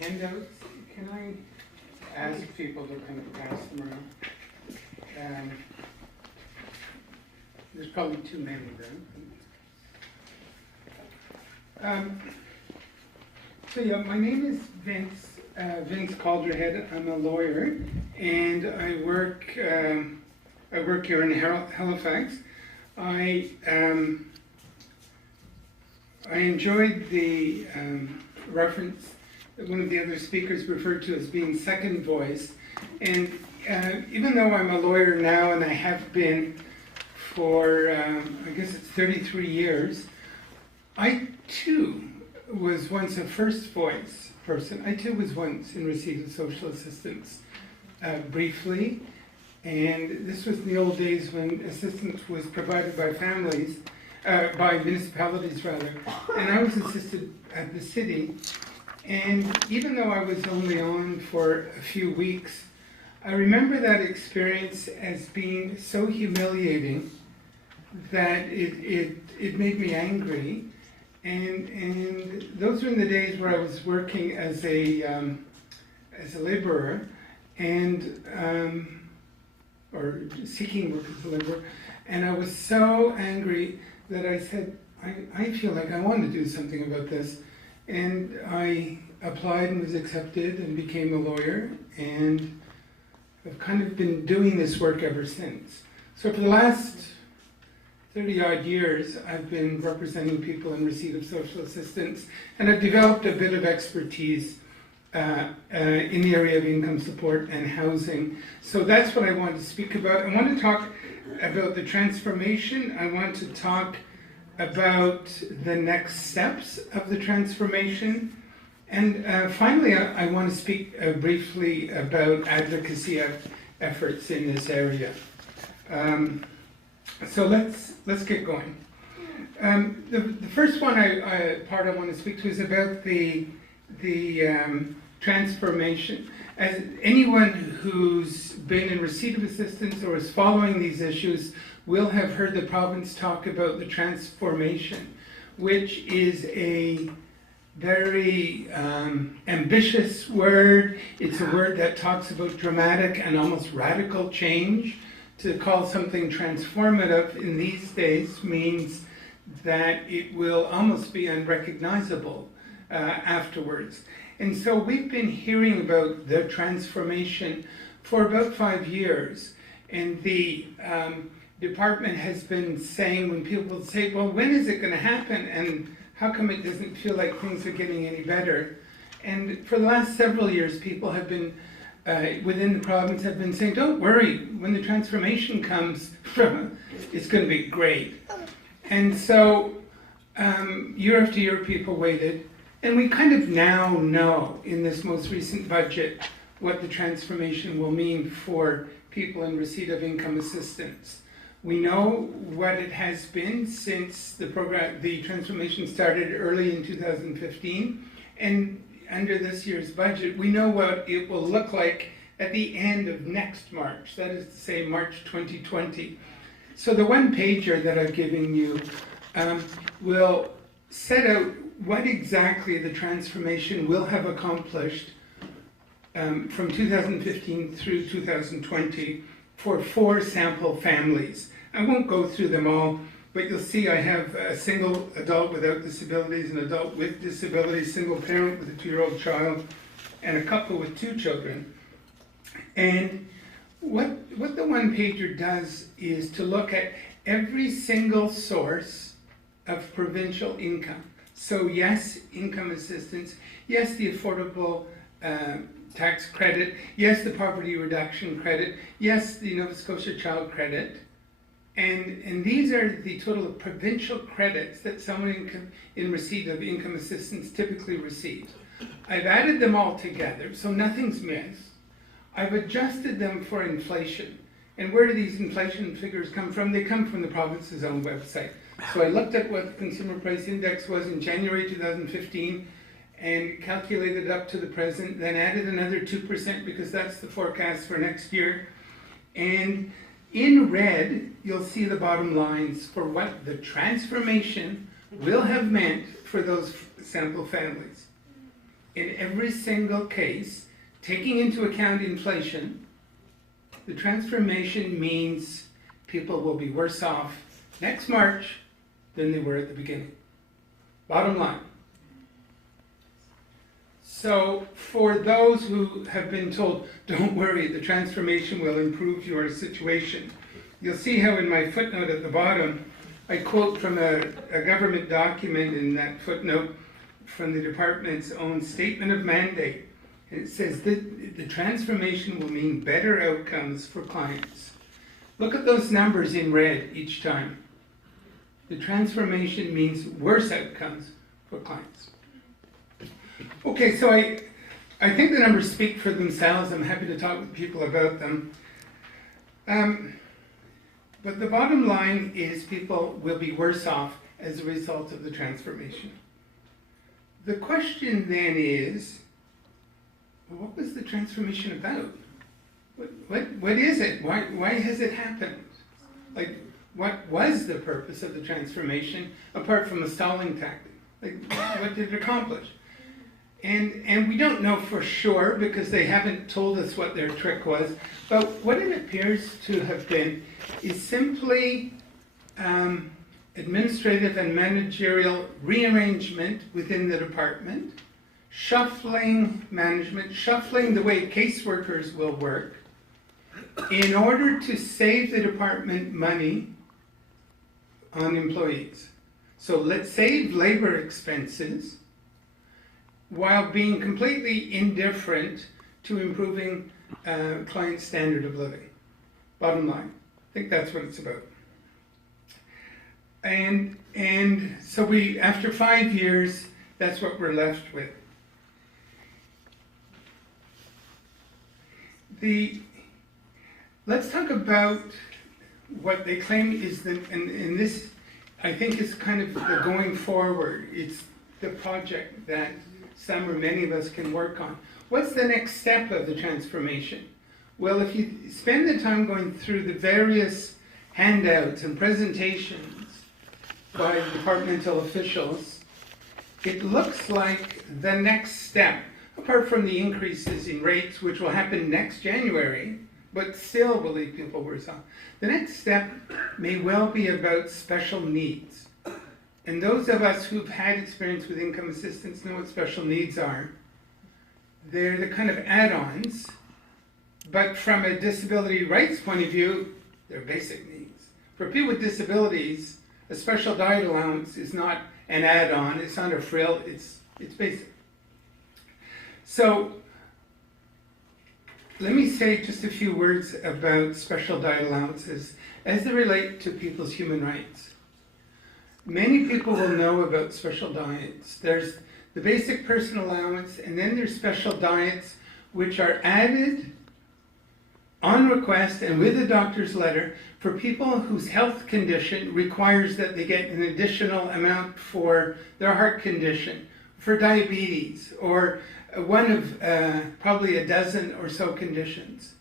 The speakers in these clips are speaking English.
handouts. Can I ask people to kind of pass them around? There's probably too many then. So yeah, my name is Vince Calderhead. I'm a lawyer, and I work here in Halifax. I enjoyed the reference that one of the other speakers referred to as being second voice. And even though I'm a lawyer now, and I have been for, I guess it's 33 years, I too was once a first voice person. I too was once in receipt of social assistance, briefly. And this was in the old days when assistance was provided by families, by municipalities rather. And I was assisted at the city. And even though I was only on for a few weeks, I remember that experience as being so humiliating that it made me angry. And those were in the days where I was working as a laborer and or seeking work as a laborer, and I was so angry that I said, I feel like I want to do something about this. And I applied and was accepted and became a lawyer, and I've kind of been doing this work ever since. So for the last 30 odd years, I've been representing people in receipt of social assistance, and I've developed a bit of expertise in the area of income support and housing. So that's what I want to speak about. I want to talk about the transformation. I want to talk about the next steps of the transformation. And finally, I want to speak briefly about advocacy efforts in this area. So let's get going. The first part I want to speak to is about the transformation. As anyone who's been in receipt of assistance or is following these issues will have heard the province talk about the transformation, which is a very ambitious word. It's a word that talks about dramatic and almost radical change. To call something transformative in these days means that it will almost be unrecognizable afterwards. And so we've been hearing about the transformation for about 5 years. And the department has been saying, when people say, well, when is it going to happen? And how come it doesn't feel like things are getting any better? And for the last several years, people have been, within the province, have been saying, don't worry, when the transformation comes, it's going to be great. And so year after year, people waited. And we kind of now know in this most recent budget what the transformation will mean for people in receipt of income assistance. We know what it has been since the transformation started early in 2015. And under this year's budget, we know what it will look like at the end of next March, that is to say March 2020. So the one pager that I've given you will set out what exactly the transformation will have accomplished from 2015 through 2020 for 4 sample families. I won't go through them all, but you'll see I have a single adult without disabilities, an adult with disabilities, single parent with a 2-year-old child, and a couple with 2 children. And what the one pager does is to look at every single source of provincial income. So yes, income assistance, yes, the affordable tax credit, yes, the poverty reduction credit, yes, the Nova Scotia child credit. And these are the total of provincial credits that someone in receipt of income assistance typically receives. I've added them all together, so nothing's missed. I've adjusted them for inflation. And where do these inflation figures come from? They come from the province's own website. So I looked at what the Consumer Price Index was in January 2015 and calculated it up to the present, then added another 2% because that's the forecast for next year. And in red, you'll see the bottom lines for what the transformation will have meant for those sample families. in every single case, taking into account inflation, the transformation means people will be worse off next March than they were at the beginning. Bottom line. So for those who have been told, don't worry, the transformation will improve your situation, you'll see how in my footnote at the bottom, I quote from a government document in that footnote from the department's own statement of mandate. And it says that the transformation will mean better outcomes for clients. Look at those numbers in red each time. The transformation means worse outcomes for clients. Okay, so I think the numbers speak for themselves. I'm happy to talk with people about them. But the bottom line is people will be worse off as a result of the transformation. The question then is, what was the transformation about? What is it? Why has it happened? Like, what was the purpose of the transformation apart from a stalling tactic? Like, what did it accomplish? And we don't know for sure because they haven't told us what their trick was, but what it appears to have been is simply administrative and managerial rearrangement within the department, shuffling management, shuffling the way caseworkers will work in order to save the department money on employees. So let's save labor expenses while being completely indifferent to improving client standard of living. Bottom line, I think that's what it's about. And so we, after 5 years, that's what we're left with. Let's talk about what they claim is the, and this I think is kind of the going forward. It's the project that some or many of us can work on. What's the next step of the transformation? Well, if you spend the time going through the various handouts and presentations by departmental officials, it looks like the next step, apart from the increases in rates, which will happen next January, but still will leave people worse off. The next step may well be about special needs. And those of us who've had experience with income assistance know what special needs are. They're the kind of add-ons, but from a disability rights point of view, they're basic needs. For people with disabilities, a special diet allowance is not an add-on, it's not a frill, it's basic. So, let me say just a few words about special diet allowances as they relate to people's human rights. Many people will know about special diets. There's the basic personal allowance, and then there's special diets which are added on request and with a doctor's letter for people whose health condition requires that they get an additional amount for their heart condition, for diabetes, or one of probably a dozen or so conditions.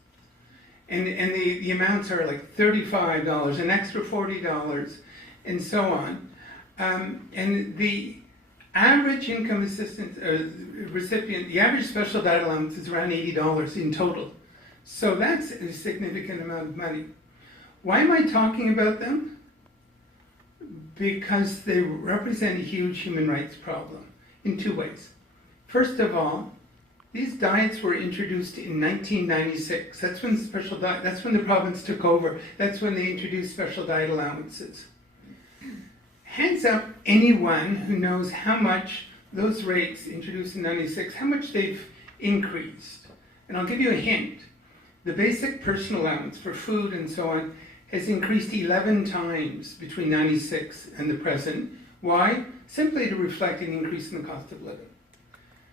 And the amounts are like $35, an extra $40, and so on. And the average income assistance recipient, the average special diet allowance is around $80 in total. So that's a significant amount of money. Why am I talking about them? Because they represent a huge human rights problem in two ways. First of all, these diets were introduced in 1996. That's when that's when the province took over. That's when they introduced special diet allowances. Hands up anyone who knows how much those rates introduced in 96, how much they've increased. And I'll give you a hint. The basic personal allowance for food and so on has increased 11 times between 96 and the present. Why? Simply to reflect an increase in the cost of living.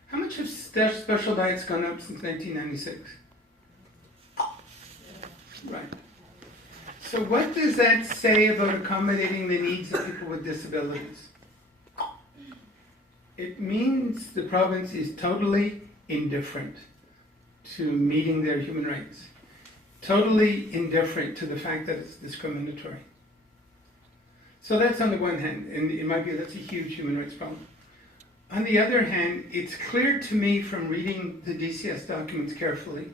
How much have special diets gone up since 1996? Right. So what does that say about accommodating the needs of people with disabilities? It means the province is totally indifferent to meeting their human rights. Totally indifferent to the fact that it's discriminatory. So that's on the one hand, and it might be that's a huge human rights problem. On the other hand, it's clear to me from reading the DCS documents carefully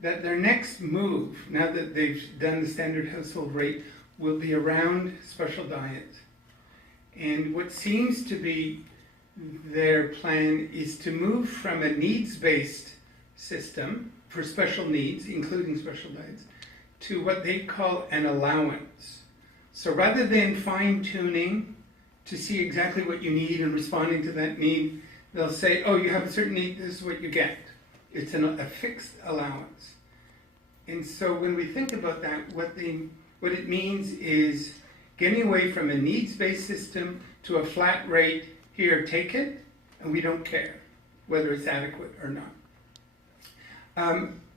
that their next move, now that they've done the standard household rate, will be around special diet. And what seems to be their plan is to move from a needs-based system for special needs, including special diets, to what they call an allowance. So rather than fine-tuning to see exactly what you need and responding to that need, they'll say, oh, you have a certain need, this is what you get. It's a fixed allowance. And so when we think about that, what it means is getting away from a needs-based system to a flat rate, here, take it, and we don't care whether it's adequate or not.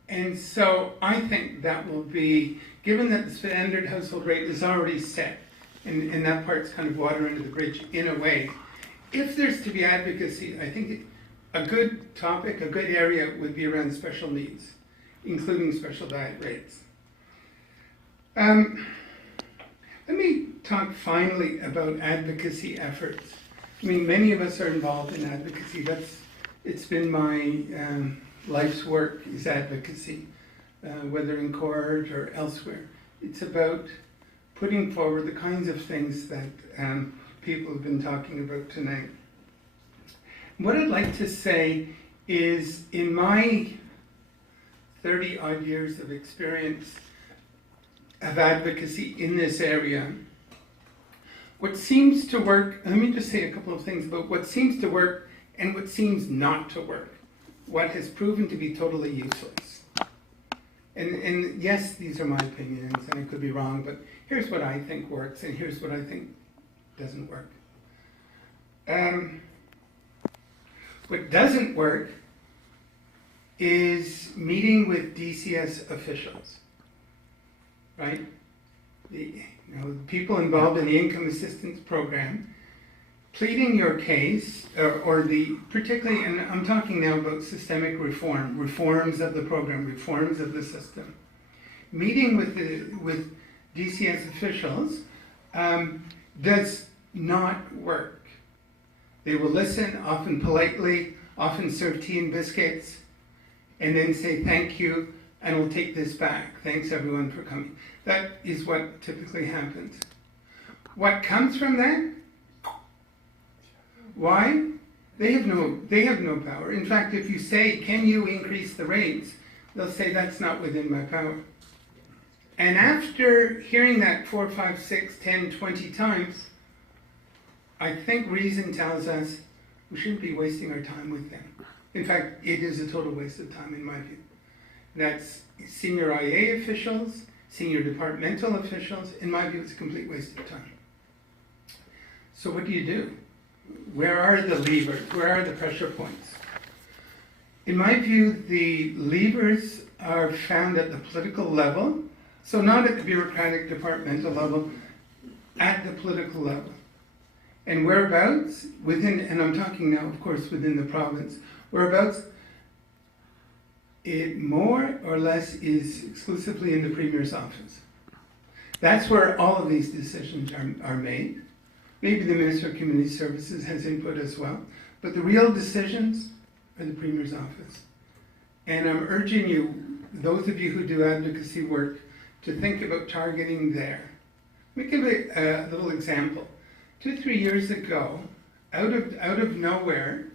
And so I think that will be, given that the standard household rate is already set, and that part's kind of water under the bridge in a way, if there's to be advocacy, I think a good topic, a good area would be around special needs, including special diet rates. Let me talk finally about advocacy efforts. I mean, many of us are involved in advocacy. It's been my life's work is advocacy, whether in court or elsewhere. It's about putting forward the kinds of things that people have been talking about tonight. What I'd like to say is, in my 30-odd years of experience of advocacy in this area, what seems to work, let me just say a couple of things about what seems to work and what seems not to work, what has proven to be totally useless. And yes, these are my opinions, and I could be wrong, but here's what I think works, and here's what I think doesn't work. What doesn't work is meeting with DCS officials, right? The people involved in the income assistance program, pleading your case, particularly, and I'm talking now about systemic reform, reforms of the program, reforms of the system. Meeting with DCS officials does not work. They will listen, often politely, often serve tea and biscuits, and then say thank you, and we'll take this back. Thanks everyone for coming. That is what typically happens. What comes from that? Why? They have no power. In fact, if you say, can you increase the rates? They'll say, that's not within my power. And after hearing that 4, 5, 6, 10, 20 times, I think reason tells us we shouldn't be wasting our time with them. In fact, it is a total waste of time in my view. That's senior IA officials, senior departmental officials. In my view, it's a complete waste of time. So what do? Where are the levers? Where are the pressure points? In my view, the levers are found at the political level, so not at the bureaucratic departmental level, at the political level. And whereabouts, and I'm talking now, of course, within the province, whereabouts it more or less is exclusively in the Premier's office. That's where all of these decisions are made. Maybe the Minister of Community Services has input as well, but the real decisions are the Premier's office. And I'm urging you, those of you who do advocacy work, to think about targeting there. Let me give a little example. 2 or 3 years ago, out of nowhere,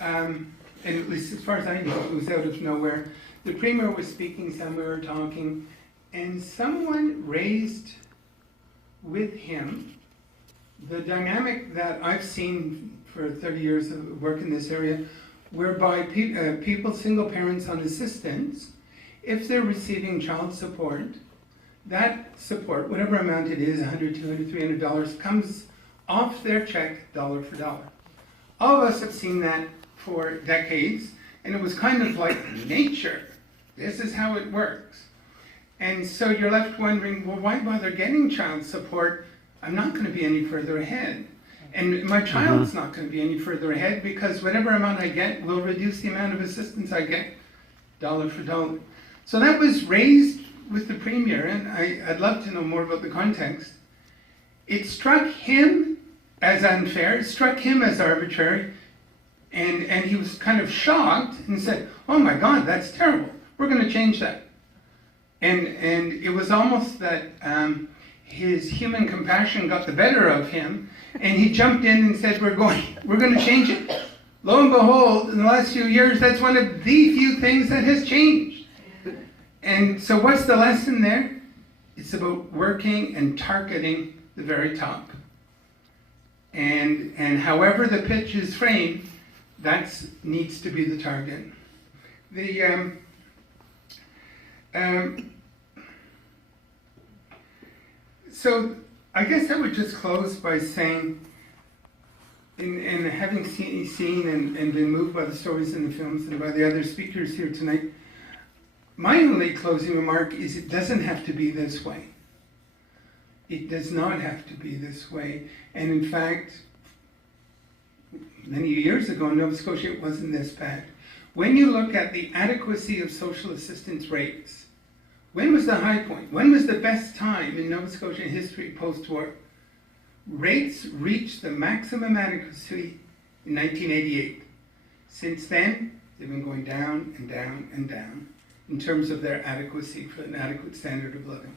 and at least as far as I know, it was out of nowhere, the Premier was speaking somewhere, talking, and someone raised with him the dynamic that I've seen for 30 years of work in this area, whereby people, single parents on assistance, if they're receiving child support, that support, whatever amount it is, $100, $200, $300, comes off their check dollar for dollar. All of us have seen that for decades, and it was kind of like nature. This is how it works. And so you're left wondering, well, why bother getting child support? I'm not going to be any further ahead. And my child's not going to be any further ahead because whatever amount I get will reduce the amount of assistance I get dollar for dollar. So that was raised with the Premier, and I'd love to know more about the context. It struck him as unfair, it struck him as arbitrary, And he was kind of shocked and said, "Oh my God, that's terrible. We're going to change that." And it was almost that his human compassion got the better of him, and he jumped in and said, we're going to change it. Lo and behold, in the last few years, that's one of the few things that has changed. And so what's the lesson there? It's about working and targeting the very top. And however the pitch is framed, that needs to be the target. So I guess I would just close by saying, and having seen and been moved by the stories in the films and by the other speakers here tonight, my only closing remark is it doesn't have to be this way. It does not have to be this way. And in fact, many years ago in Nova Scotia, it wasn't this bad. When you look at the adequacy of social assistance rates, when was the high point? When was the best time in Nova Scotia history post-war? Rates reached the maximum adequacy in 1988. Since then, they've been going down and down and down in terms of their adequacy for an adequate standard of living.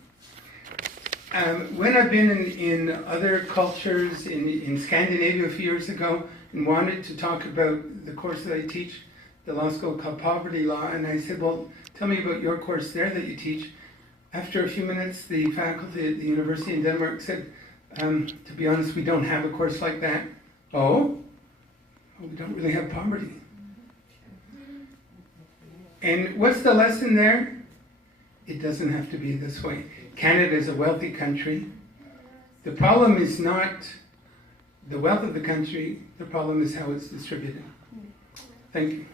When I've been in other cultures, in Scandinavia a few years ago, and wanted to talk about the course that I teach, the law school called Poverty Law, and I said, well, tell me about your course there that you teach. After a few minutes, the faculty at the university in Denmark said, to be honest, we don't have a course like that. Oh? Well, we don't really have poverty. And what's the lesson there? It doesn't have to be this way. Canada is a wealthy country. The problem is not the wealth of the country, the problem is how it's distributed. Thank you.